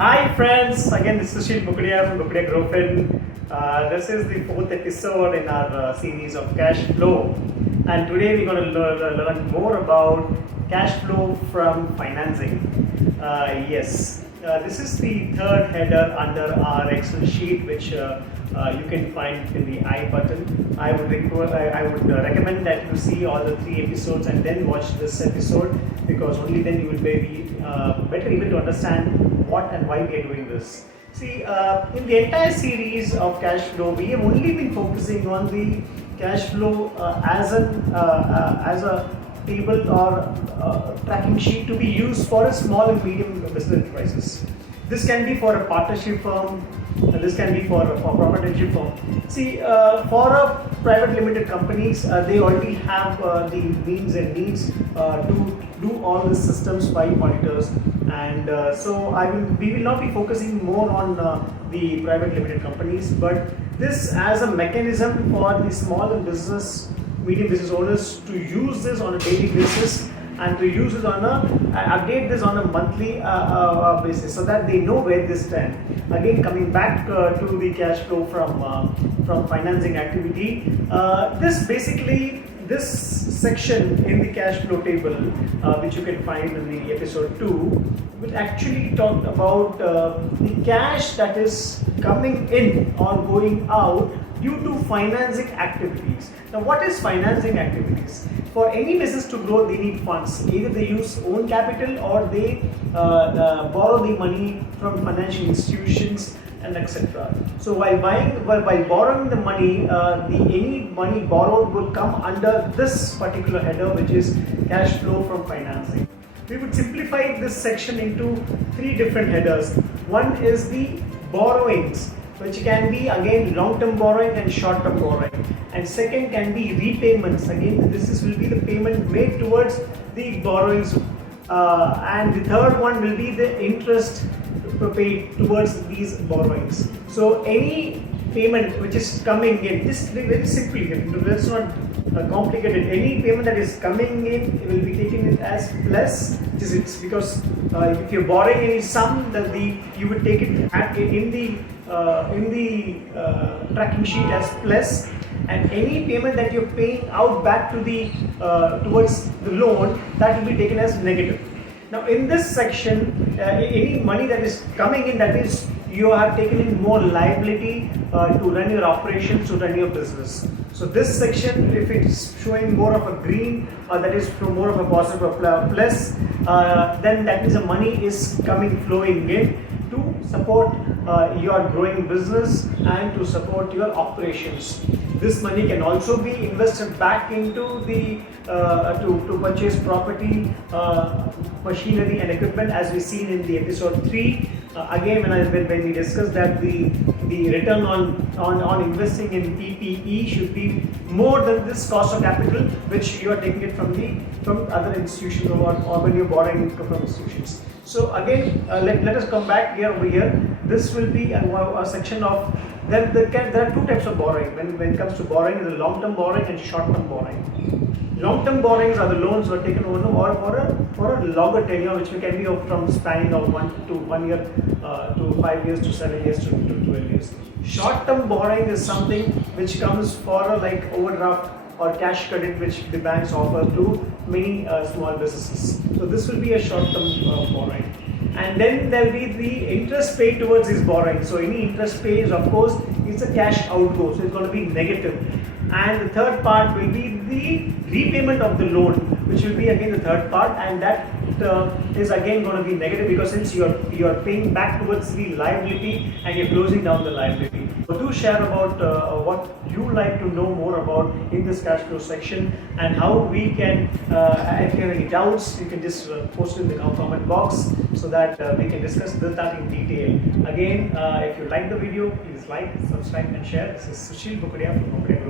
Hi friends, again this is Sushil Bokdia from Grofin. This is the fourth episode in our series of cash flow, and today we're going to learn more about cash flow from financing. This is the third header under our Excel sheet, which you can find in the I button. I would recommend that you see all the three episodes and then watch this episode, because only then you will be better able to understand what and why we are doing this. See, in the entire series of cash flow, we have only been focusing on the cash flow as a table or tracking sheet to be used for a small and medium business enterprises. This can be for a partnership firm, this can be for a proprietorship firm. See, for a private limited companies, they already have the means and needs to do all the systems by auditors, and we will not be focusing more on the private limited companies, but this as a mechanism for the small and medium business owners to use this on a daily basis, and to use it on update this on a monthly basis, so that they know where they stand. Again, coming back to the cash flow from financing activity, this section in the cash flow table, which you can find in the episode 2, which actually talked about the cash that is coming in or going out due to financing activities. Now, what is financing activities? For any business to grow, they need funds. Either they use own capital or they borrow the money from financial institutions and etc. So while borrowing the money, any money borrowed will come under this particular header, which is cash flow from financing. We would simplify this section into three different headers. One is the borrowings, which can be again long-term borrowing and short-term borrowing, and second can be repayments. Again, will be the payment made towards the borrowings, and the third one will be the interest paid towards these borrowings. So any payment which is coming in, this is very simple here, let's not complicate it. Any payment that is coming in will be taken as plus, which is it's because if you're borrowing any sum, that you would take it in the tracking sheet as plus, and any payment that you're paying out back to the towards the loan, that will be taken as negative. Now, in this section, any money that is coming in, that is you have taken in more liability to run your operations, to run your business. So this section, if it's showing more of a green, that is more of a positive or plus, then that means the money is flowing in to support your growing business and to support your operations. This money can also be invested back into the to purchase property, machinery and equipment, as we seen in the episode 3. Again, when we discussed that the return on investing in PPE should be more than this cost of capital, which you are taking it from other institutions, or when you're borrowing from institutions. So again, let us come back over here. This will be a section of there are two types of borrowing. When it comes to borrowing, is a long-term borrowing and short-term borrowing. Long-term borrowings are the loans that are taken over for a longer tenure, which can be from spanning of 1 year to 5 years to 7 years to 12 years. Short-term borrowing is something which comes for like overdraft or cash credit, which the banks offer to many small businesses. So this will be a short-term borrowing. And then there will be the interest paid towards this borrowing. So any interest paid, of course, it's a cash outgo, so it's going to be negative. And the third part will be the repayment of the loan, which will be again the third part, and that is again going to be negative, because since you are paying back towards the liability and you're closing down the liability. So do share about what you like to know more about in this cash flow section, and how we can, if you have any doubts, you can just post it in the comment box, so that we can discuss that in detail. Again, if you like the video, please like, subscribe and share. This is Sushil Bokdia from Grofin.